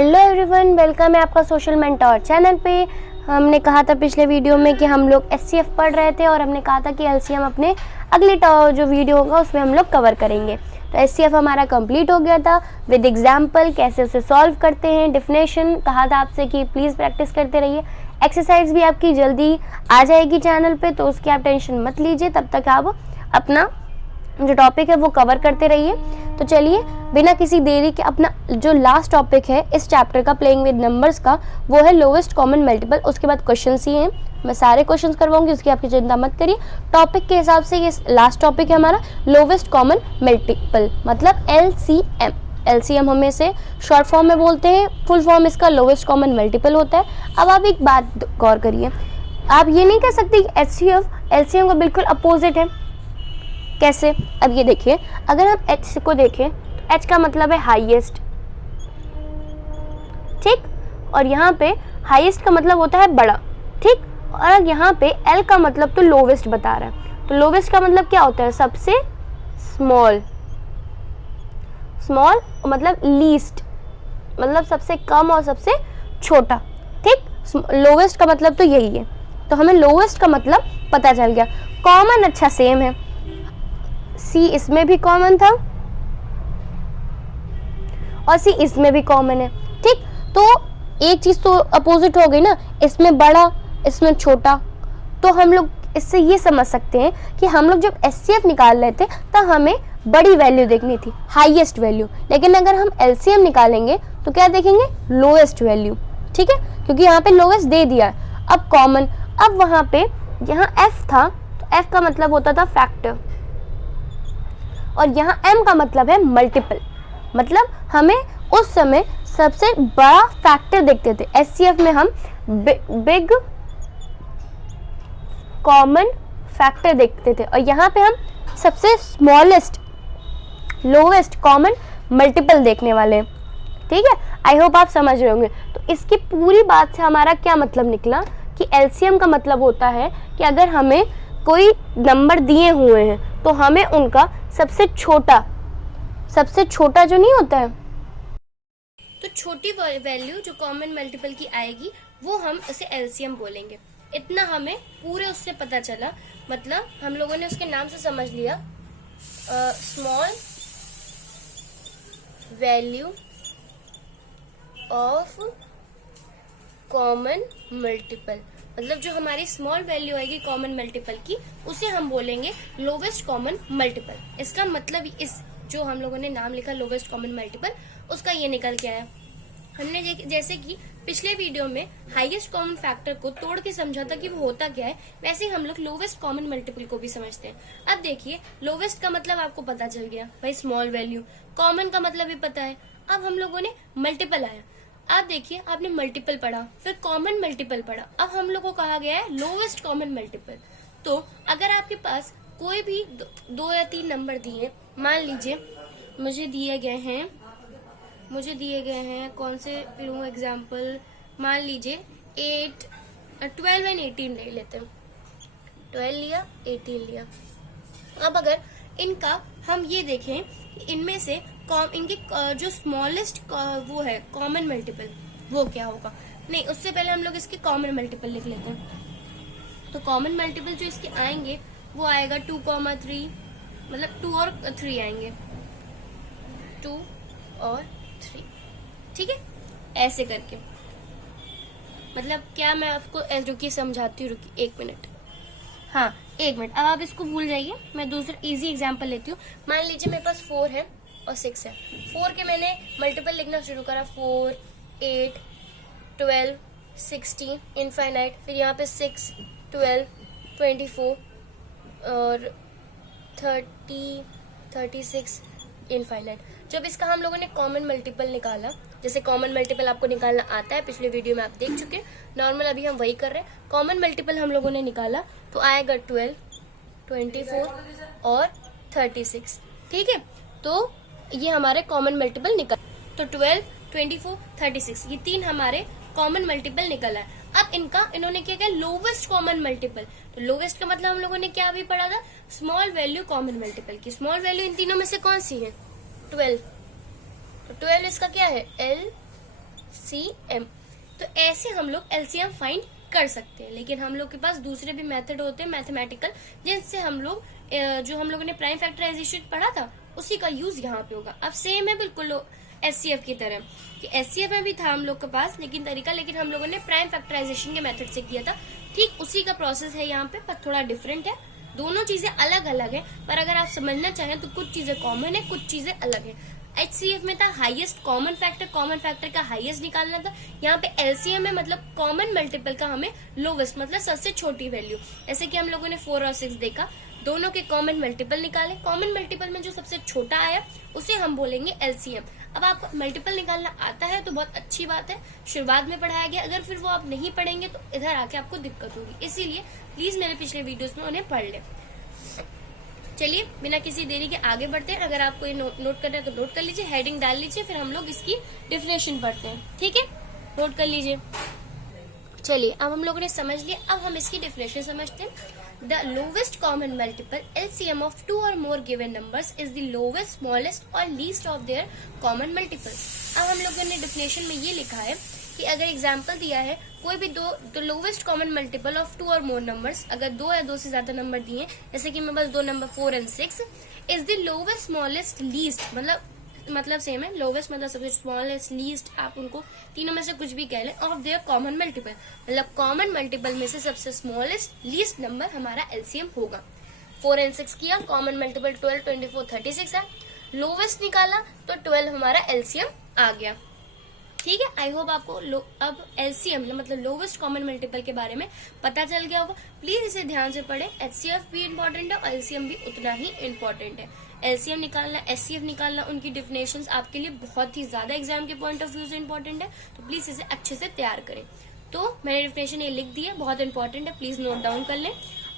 Hello everyone, welcome है आपका social mentor channel पे। हमने कहा था पिछले वीडियो में कि हम लोग एचसीएफ पढ़ रहे थे और हमने कहा था कि एलसीएम अपने अगले जो वीडियो होगा उसमें हम लोग कवर करेंगे। तो एचसीएफ हमारा कंप्लीट हो गया था विद एग्जाम्पल, कैसे उसे सॉल्व करते हैं। डेफिनेशन कहा था आपसे कि प्लीज़ प्रैक्टिस करते रहिए। एक्सरसाइज भी आपकी जल्दी आ जाएगी चैनल पे, तो उसकी आप टेंशन मत लीजिए। तब तक आप अपना जो टॉपिक है वो कवर करते रहिए। तो चलिए बिना किसी देरी के अपना जो लास्ट टॉपिक है इस चैप्टर का, प्लेइंग विद नंबर्स का, वो है लोवेस्ट कॉमन मल्टीपल। उसके बाद क्वेश्चंस ही हैं, मैं सारे क्वेश्चंस करवाऊंगी, उसकी आपकी चिंता मत करिए। टॉपिक के हिसाब से ये लास्ट टॉपिक है हमारा लोवेस्ट कॉमन मल्टीपल, मतलब एलसीएम। एलसीएम हम इसे शॉर्ट फॉर्म में बोलते हैं, फुल फॉर्म इसका लोवेस्ट कॉमन मल्टीपल होता है। अब आप एक बात गौर करिए, आप ये नहीं कह सकते कि एचसीएफ एलसीएम का बिल्कुल अपोजिट है। कैसे? अब ये देखिए, अगर हम एच को देखें तो एच का मतलब है हाईएस्ट, ठीक, और यहाँ पे हाईएस्ट का मतलब होता है बड़ा, ठीक, और यहाँ पे एल का मतलब तो लोवेस्ट बता रहा है। तो लोवेस्ट का मतलब क्या होता है? सबसे स्मॉल। स्मॉल मतलब लीस्ट, मतलब सबसे कम और सबसे छोटा, ठीक। लोवेस्ट का मतलब तो यही है। तो हमें लोवेस्ट का मतलब पता चल गया। कॉमन अच्छा सेम है, सी इसमें भी कॉमन था और सी इसमें भी कॉमन है, ठीक। तो एक चीज तो अपोजिट हो गई ना, इसमें बड़ा इसमें छोटा। तो हम लोग इससे ये समझ सकते हैं कि हम लोग जब एचसीएफ निकाल रहे थे तो हमें बड़ी वैल्यू देखनी थी, हाईएस्ट वैल्यू। लेकिन अगर हम एलसीएम निकालेंगे तो क्या देखेंगे? लोएस्ट वैल्यू, ठीक है, क्योंकि यहाँ पे लोएस्ट दे दिया है। अब कॉमन, अब वहां पे यहाँ एफ था तो एफ का मतलब होता था फैक्टर, और यहाँ m का मतलब है मल्टीपल। मतलब हमें उस समय सबसे बड़ा फैक्टर देखते थे। एचसीएफ में हम बिग कॉमन फैक्टर देखते थे, और यहाँ पे हम सबसे स्मॉलेस्ट लोवेस्ट कॉमन मल्टीपल देखने वाले हैं, ठीक है। आई होप आप समझ रहे होंगे। तो इसकी पूरी बात से हमारा क्या मतलब निकला कि एलसीएम का मतलब होता है कि अगर हमें कोई नंबर दिए हुए हैं तो हमें उनका सबसे छोटा जो नहीं होता है, तो छोटी वैल्यू जो कॉमन मल्टीपल की आएगी वो हम उसे एलसीएम बोलेंगे। इतना हमें पूरे उससे पता चला, मतलब हम लोगों ने उसके नाम से समझ लिया small value of common multiple. मतलब जो हमारी स्मॉल वैल्यू आएगी कॉमन मल्टीपल की, उसे हम बोलेंगे लोवेस्ट कॉमन मल्टीपल। इसका मतलब इस जो हम लोगों ने नाम लिखा लोवेस्ट कॉमन मल्टीपल, उसका ये निकल के आया। हमने जैसे कि पिछले वीडियो में हाईएस्ट कॉमन फैक्टर को तोड़ के समझा था कि वो होता क्या है, वैसे ही हम लोग लोवेस्ट कॉमन मल्टीपल को भी समझते हैं। अब देखिए, लोवेस्ट का मतलब आपको पता चल गया भाई स्मॉल वैल्यू, कॉमन का मतलब भी पता है। अब हम लोगों ने मल्टीपल आया। आप देखिए, आपने मल्टीपल पढ़ा, फिर कॉमन मल्टीपल पढ़ा, अब हम लोग को कहा गया है लोवेस्ट कॉमन मल्टीपल। तो अगर आपके पास कोई भी दो या तीन नंबर दिए, मान लीजिए मुझे दिए गए हैं कौन से लूं एग्जाम्पल, मान लीजिए 12 एंड 18 ले लेते हैं। 12 लिया, 18 लिया। अब अगर इनका हम ये देखें, इनमें से इनके जो स्मॉलेस्ट वो है कॉमन मल्टीपल, वो क्या होगा? नहीं, उससे पहले हम लोग इसके कॉमन मल्टीपल लिख लेते हैं। तो कॉमन मल्टीपल जो इसके आएंगे वो आएगा 2,3, मतलब 2 और 3 आएंगे, 2 और 3, ठीक है। ऐसे करके, मतलब क्या, मैं आपको रुकिए समझाती हूँ, रुकिए 1 मिनट। हाँ 1 मिनट, अब आप इसको भूल जाइए, मैं दूसरा इजी एग्जाम्पल लेती हूँ। मान लीजिए मेरे पास 4 है और 6 है। 4 के मैंने मल्टीपल लिखना शुरू करा, 4, 8, 12, 16 इनफाइनाइट, फिर यहाँ पे 6, 12, 24 और 30, 36 इनफाइनाइट। जब इसका हम लोगों ने कॉमन मल्टीपल निकाला, जैसे कॉमन मल्टीपल आपको निकालना आता है, पिछले वीडियो में आप देख चुके हैं, नॉर्मल अभी हम वही कर रहे हैं। कॉमन मल्टीपल हम लोगों ने निकाला तो आएगा 12, 24 और 36, ठीक है। तो ये हमारे कॉमन मल्टीपल निकल, तो 12, 24, 36 ये 3 हमारे कॉमन मल्टीपल निकला है। अब इन्होंने क्या किया? Lowest common multiple. तो लोवेस्ट का मतलब हम लोगों ने क्या अभी पढ़ा था? स्मॉल वैल्यू कॉमन मल्टीपल की। स्मॉल वैल्यू इन तीनों में से कौन सी है? 12। तो 12 इसका क्या है? LCM। तो ऐसे हम लोग LCM फाइंड कर सकते हैं, लेकिन हम लोग के पास दूसरे भी मेथड होते हैं मैथमेटिकल, जिनसे हम लोग जो हम लोगों ने प्राइम फैक्टराइजेशन पढ़ा था उसी का यूज यहाँ पे होगा। अब सेम है बिल्कुल SCF की तरह, कि SCF में भी था हम लोग के पास लेकिन तरीका, लेकिन हम लोगों ने प्राइम फैक्टराइजेशन के मेथड से किया था। ठीक उसी का प्रोसेस है यहाँ पे, पर थोड़ा डिफरेंट है। दोनों चीजें अलग अलग है, पर अगर आप समझना चाहें तो कुछ चीजें कॉमन है, कुछ चीजें अलग है। HCF में था हाईएस्ट कॉमन फैक्टर का हाईएस्ट निकालना था। यहाँ पे LCM में मतलब कॉमन मल्टीपल का हमें लोवेस्ट मतलब सबसे छोटी वैल्यू, जैसे कि हम लोगों ने 4 और 6 देखा, दोनों के कॉमन मल्टीपल निकाले, कॉमन मल्टीपल में जो सबसे छोटा आया उसे हम बोलेंगे LCM। अब आपको मल्टीपल निकालना आता है तो बहुत अच्छी बात है, शुरुआत में पढ़ाया गया, अगर फिर वो आप नहीं पढ़ेंगे तो इधर आके आपको दिक्कत होगी, इसीलिए प्लीज मेरे पिछले वीडियोस में उन्हें पढ़ ले। चलिए बिना किसी देरी के आगे बढ़ते हैं। अगर आपको ये नोट करना है तो नोट कर लीजिए, हेडिंग डाल लीजिए, फिर हम लोग इसकी डेफिनेशन पढ़ते हैं। ठीक है, नोट कर लीजिए। चलिए अब हम लोगों ने समझ लिया, अब हम इसकी डेफिनेशन समझते हैं। The lowest common multiple LCM of 2 or more given numbers is the lowest, smallest or least of their common multiples। अब हम लोगों ने डेफिनेशन में ये लिखा है कि अगर एग्जाम्पल दिया है कोई भी दो लोवेस्ट कॉमन मल्टीपल ऑफ 2 और मोर नंबर्स, अगर 2 या 2 से ज्यादा नंबर दिए, जैसे कि मेरे पास 2 number 4 and 6, is the lowest smallest least, मतलब सेम है, लोवेस्ट मतलब सबसे स्मॉलेस्ट, लीस्ट आप उनको तीनों में से कुछ भी कह लें, ऑफ देयर कॉमन मल्टीपल, मतलब कॉमन मल्टीपल में से सबसे स्मॉलेस्ट लीस्ट नंबर हमारा LCM होगा। 4 एंड 6 किया, कॉमन मल्टीपल 12, 24, 36 है, लोवेस्ट निकाला तो 12 हमारा LCM आ गया। ठीक है, आई होप आपको अब LCM मतलब लोवेस्ट कॉमन मल्टीपल के बारे में पता चल गया होगा। प्लीज इसे ध्यान से पढ़ें, HCF भी इम्पोर्टेंट है और LCM भी उतना ही इम्पोर्टेंट है। LCM निकालना, SCF निकालना, उनकी डेफिनेशंस आपके लिए बहुत ही ज्यादा एग्जाम के पॉइंट ऑफ व्यू से इम्पोर्टेंट है, तो प्लीज इसे अच्छे से तैयार करें। तो मैंने डेफिनेशन ये लिख दी है, बहुत इंपॉर्टेंट है, प्लीज नोट डाउन कर लें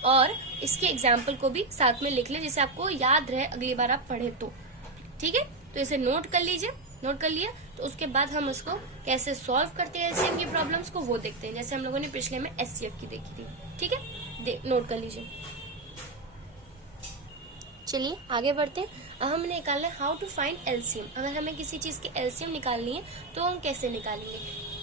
और इसके एग्जाम्पल को भी साथ में लिख लें जिससे आपको याद रहे अगली बार आप पढ़े तो। ठीक है, तो इसे नोट कर लीजिए। नोट कर लिया तो उसके बाद हम उसको कैसे सॉल्व करते हैं LCM की प्रॉब्लम्स को, वो देखते हैं, जैसे हम लोगों ने पिछले में SCF की देखी थी। ठीक है, नोट कर लीजिए। चलिए आगे बढ़ते हैं। अब हमने निकालना है हाउ टू फाइंड LCM। अगर हमें किसी चीज की LCM निकालनी है तो हम कैसे निकालेंगे,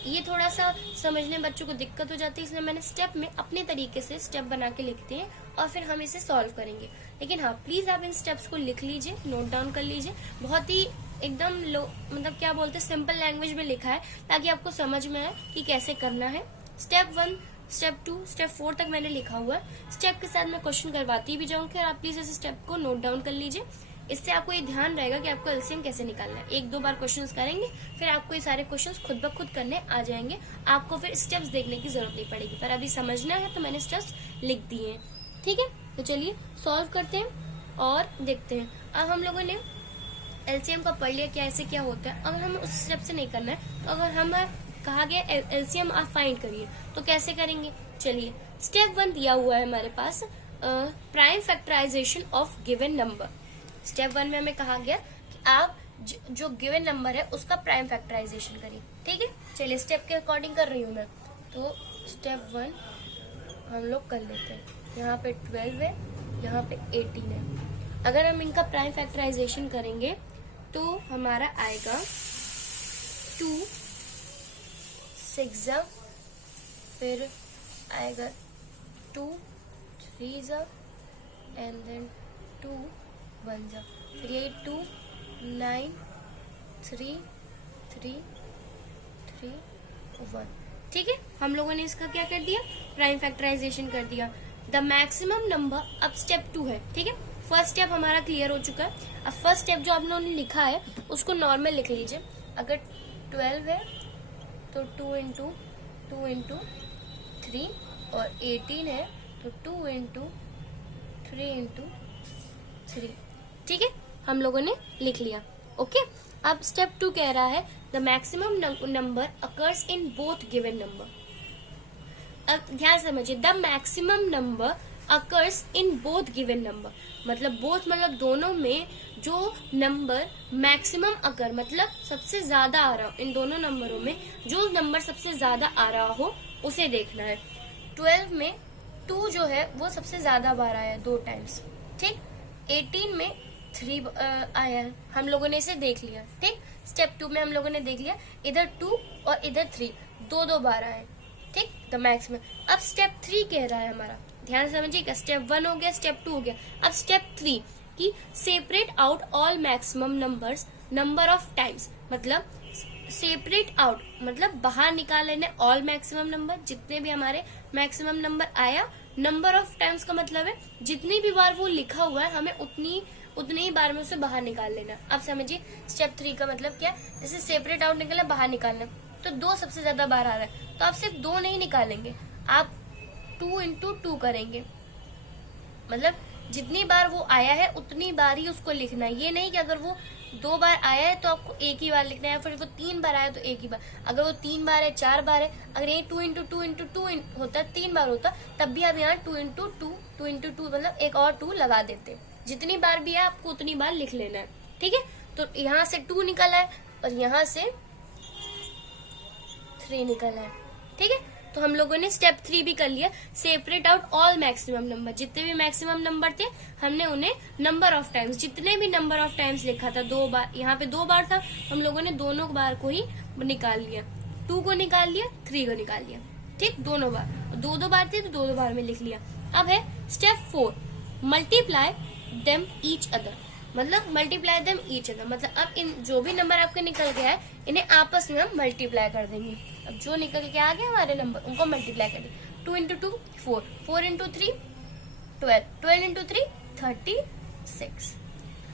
ये थोड़ा सा समझने में बच्चों को दिक्कत हो जाती है, इसलिए मैंने स्टेप में अपने तरीके से स्टेप बना के लिखते हैं और फिर हम इसे सॉल्व करेंगे। लेकिन हाँ, प्लीज आप इन स्टेप्स को लिख लीजिए, नोट डाउन कर लीजिए, बहुत ही एकदम लो मतलब क्या बोलते हैं सिंपल लैंग्वेज में लिखा है ताकि आपको समझ में आए कि कैसे करना है। स्टेप 1, स्टेप 2, स्टेप 4 तक मैंने लिखा हुआ है। स्टेप के साथ मैं क्वेश्चन करवाती भी जाऊंगी और आप प्लीज इस स्टेप को नोट डाउन कर लीजिए। इससे आपको ये ध्यान रहेगा कि आपको LCM कैसे निकालना है। 1-2 बार क्वेश्चंस करेंगे, फिर आपको ये सारे क्वेश्चंस खुद ब खुद करने आ जाएंगे, आपको फिर स्टेप्स देखने की जरूरत नहीं पड़ेगी। पर अभी समझना है तो मैंने स्टेप्स लिख दिए हैं। ठीक है, तो चलिए सॉल्व करते हैं और देखते हैं। अब हम लोगों ने LCM का पढ़ लिया क्या ऐसे क्या होता है। अगर हम उस स्टेप से नहीं करना है तो अगर हम कहा गया LCM आप फाइंड करिए तो कैसे करेंगे। चलिए स्टेप 1 दिया हुआ है हमारे पास, prime factorisation of given number. Step 1 में हमें कहा गया कि आप जो गिवन नंबर है उसका प्राइम फैक्टराइजेशन करिए। ठीक है, चलिए स्टेप के अकॉर्डिंग कर रही हूँ मैं। तो स्टेप 1 हम लोग कर लेते हैं। यहाँ पे 12 है, यहाँ पे 18 है। अगर हम इनका प्राइम फैक्टराइजेशन करेंगे तो हमारा आएगा 2 6 फिर आएगा 2 3 एंड देन 2 1 फिर ये 2 9 3 3 3 1। ठीक है, हम लोगों ने इसका क्या कर दिया, प्राइम फैक्टराइजेशन कर दिया। द मैक्सिमम नंबर, अब स्टेप 2 है। ठीक है, फर्स्ट स्टेप हमारा क्लियर हो चुका है। अब फर्स्ट स्टेप जो आप लोगों ने लिखा है उसको नॉर्मल लिख लीजिए। अगर 12 है तो 2 इंटू 3 और 18 है तो 2 इंटू 3। ठीक है, हम लोगों ने लिख लिया। ओके, अब स्टेप 2 कह रहा है the maximum number occurs in both given number. अब ध्यान समझिए, the maximum number occurs in both given number, मतलब बोथ मतलब दोनों में जो नंबर मैक्सिमम अकर मतलब सबसे ज्यादा आ रहा हो, इन दोनों नंबरों में जो नंबर सबसे ज्यादा आ रहा हो उसे देखना है। 12 में 2 जो है वो सबसे ज्यादा बार आया है 2 टाइम्स। ठीक, 18 में 3 आया है, हम लोगों ने इसे देख लिया। ठीक, स्टेप 2 में हम लोगों ने देख लिया इधर 2 और इधर 3 दो बार आए, ठीक, द मैक्स में। अब स्टेप 3 कह रहा है हमारा, ध्यान से समझिएगा, स्टेप 1 हो गया, स्टेप 2 हो गया, अब स्टेप 3 कि separate out all maximum numbers number of times, मतलब सेपरेट आउट मतलब बाहर निकाल लेना ऑल मैक्सिमम नंबर, जितने भी हमारे मैक्सिमम नंबर आया, नंबर ऑफ टाइम्स का मतलब है जितनी भी बार वो लिखा हुआ है हमें उतनी ही बार में उसे बाहर निकाल लेना। अब समझिए स्टेप 3 का मतलब क्या, जैसे सेपरेट आउट निकलना बाहर निकालना, तो 2 सबसे ज्यादा बार आ रहा है तो आप सिर्फ 2 नहीं निकालेंगे, आप 2 into 2 करेंगे, मतलब जितनी बार वो आया है उतनी बार ही उसको लिखना है। ये नहीं कि अगर वो 2 बार आया है तो आपको एक ही बार लिखना है, फिर वो 3 बार आया तो एक ही बार, अगर वो 3 बार है 4 बार है, अगर ये 2 into 2 into 2 होता 3 बार होता, तब भी आप यहाँ 2 into 2 मतलब एक और 2 लगा देते। जितनी बार भी है आपको उतनी बार लिख लेना है, ठीक है। तो यहाँ से 2 निकला है और यहाँ से 3 निकला है, ठीक है। तो हम लोगों ने स्टेप 3 भी कर लिया, separate out all maximum number, जितने भी मैक्सिमम नंबर थे हमने उन्हें नंबर ऑफ टाइम्स, जितने भी नंबर ऑफ टाइम्स लिखा था 2 बार, यहाँ पे 2 बार था, हम लोगों ने दोनों बार को ही निकाल लिया, 2 को निकाल लिया, 3 को निकाल लिया, ठीक, दोनों बार, 2 बार थे तो 2 बार में लिख लिया। अब है step 4 multiply them each other, मतलब मल्टीप्लाई देम ईच अदर, मतलब अब इन जो भी नंबर आपके निकल गया है इन्हें आपस में हम मल्टीप्लाई कर देंगे। अब जो निकल के आ गए हमारे नंबर उनको मल्टीप्लाई कर देंगे, 2 into 2 4, 4 into 3 12, 12 into 3 36।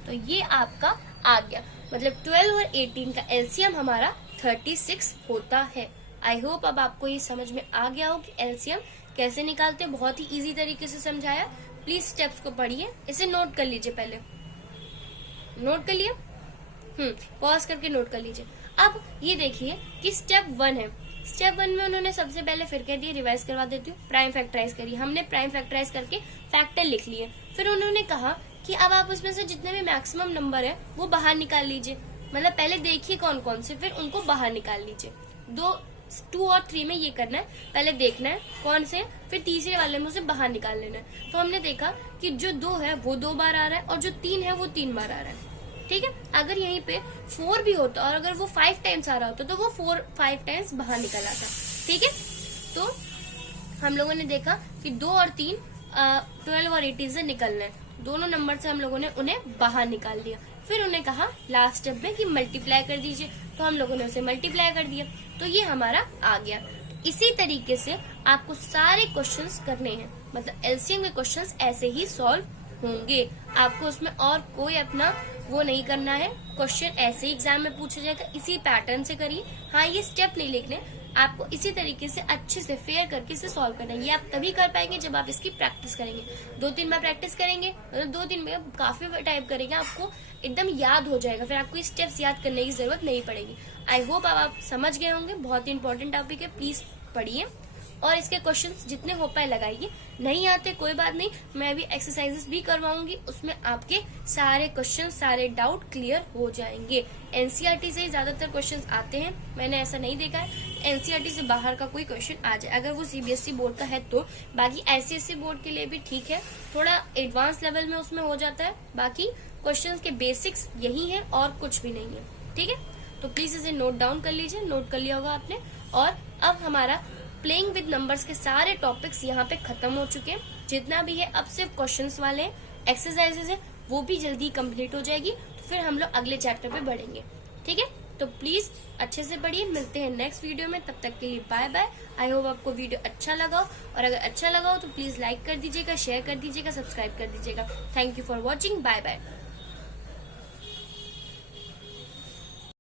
तो ये आपका आ गया, मतलब 12 और 18 का एलसीएम हमारा 36 होता है। आई होप अब आपको ये समझ में आ गया हो कि एलसीएम कैसे निकालते हैं, बहुत ही इजी तरीके से समझाया। प्लीज स्टेप्स को पढ़िए, इसे नोट कर लीजिए, पहले नोट कर लिया, पॉज करके नोट कर लीजिए। अब ये देखिए कि स्टेप 1 है, स्टेप 1 में उन्होंने सबसे पहले फिर कह दिया, रिवाइज करवा देती हूँ, प्राइम फैक्टराइज करिए, हमने प्राइम फैक्टराइज करके फैक्टर लिख लिए। फिर उन्होंने कहा कि अब आप उसमें से जितने भी मैक्सिमम नंबर है वो बाहर निकाल लीजिए, मतलब पहले देखिए कौन कौन से, फिर उनको बाहर निकाल लीजिए। 2 और 3 में ये करना है, पहले देखना है कौन से, फिर तीसरे वाले में उसे बाहर निकाल लेना है। तो हमने देखा कि जो 2 है वो 2 बार आ रहा है और जो 3 है वो 3 बार आ रहा है, ठीक है। अगर यहीं पे 4 भी होता और अगर वो 5 टाइम्स आ रहा होता तो वो 5 टाइम्स बाहर निकल आता, ठीक है। तो हम लोगों ने देखा कि 2 और 3 12 और 18 से निकलना है, दोनों नंबर से हम लोगों ने उन्हें बाहर निकाल दिया। फिर उन्हें कहा लास्ट स्टेप में कि मल्टीप्लाई कर दीजिए, तो हम लोगों ने उसे मल्टीप्लाई कर दिया, तो ये हमारा आ गया। इसी तरीके से आपको सारे क्वेश्चंस करने हैं, मतलब एलसीएम के क्वेश्चंस ऐसे ही सॉल्व होंगे, आपको उसमें और कोई अपना वो नहीं करना है, क्वेश्चन ऐसे ही एग्जाम में पूछा जाएगा, इसी पैटर्न से करिए। हाँ, ये स्टेप नहीं लिखने, आपको इसी तरीके से अच्छे से फेयर करके इसे सॉल्व करना है। ये आप तभी कर पाएंगे जब आप इसकी प्रैक्टिस करेंगे, 2-3 बार प्रैक्टिस करेंगे, 2-3 बार काफी टाइप करेंगे, आपको एकदम याद हो जाएगा, फिर आपको स्टेप्स याद करने की जरूरत नहीं पड़ेगी। आई होप आप समझ गए होंगे, बहुत ही इंपॉर्टेंट टॉपिक है, प्लीज पढ़िए और इसके क्वेश्चंस जितने हो पाए लगाइए। नहीं आते कोई बात नहीं, मैं भी एक्सरसाइजेस भी करवाऊंगी, उसमें आपके सारे क्वेश्चन सारे डाउट क्लियर हो जाएंगे। एनसीईआरटी से ज्यादातर क्वेश्चंस आते हैं, मैंने ऐसा नहीं देखा है एनसीईआरटी से बाहर का कोई क्वेश्चन आ जाए, अगर वो सीबीएसई बोर्ड का है तो। बाकी आईसीएसई बोर्ड के लिए भी ठीक है, थोड़ा एडवांस लेवल में उसमें हो जाता है, बाकी क्वेश्चंस के बेसिक्स यही है और कुछ भी नहीं है, ठीक है। तो प्लीज इसे नोट डाउन कर लीजिए, नोट कर लिया होगा आपने। और अब हमारा प्लेइंग विद नंबर्स के सारे टॉपिक्स यहाँ पे खत्म हो चुके हैं, जितना भी है अब सिर्फ क्वेश्चंस वाले एक्सरसाइजेस है, वो भी जल्दी कंप्लीट हो जाएगी, तो फिर हम लोग अगले चैप्टर पे बढ़ेंगे, ठीक है। तो प्लीज अच्छे से पढ़िए, मिलते हैं नेक्स्ट वीडियो में, तब तक के लिए बाय बाय। आई होप आपको वीडियो अच्छा लगा हो, और अगर अच्छा लगा हो तो प्लीज लाइक कर दीजिएगा, शेयर कर दीजिएगा, सब्सक्राइब कर दीजिएगा। Thank you for watching, bye bye.